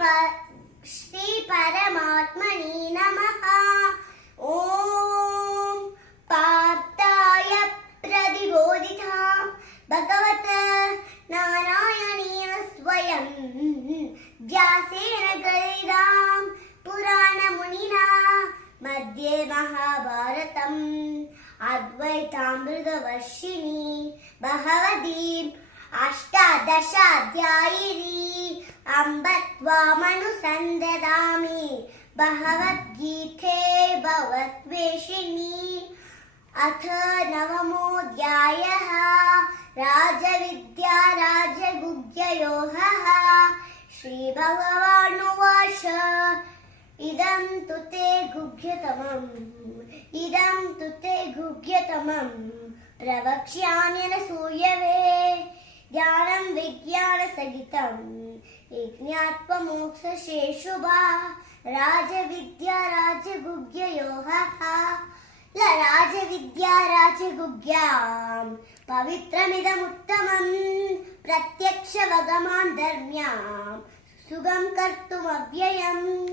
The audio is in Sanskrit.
श्री परमात्मने नमः। ओम पार्थाय प्रतिबोधितां भगवता नारायणेन स्वयं व्यासेन ग्रथितां पुराणमुनिना मध्ये महाभारतम् अद्वैतामृतवर्षिणी भगवती अष्टादशाध्यायिनी अम्ब त्वामनुसन्दधामि भगवद्गीते भगवद्वेषिणी। अथ नवमोऽध्यायः राजविद्या राजगुह्ययोगः। श्रीभगवानुवाच इदं तु ते गुह्यतमम् प्रवक्ष्यामि सूयवे। ज्ञानं विज्ञानसहितं यज्ञात्वा मोक्षशेषुभा राजविद्या राजगुह्ययोगः। राजविद्या राजगुह्यां पवित्रमिदमुत्तमं प्रत्यक्षवगमान् धर्म्यां सुगं कर्तुमव्ययम्।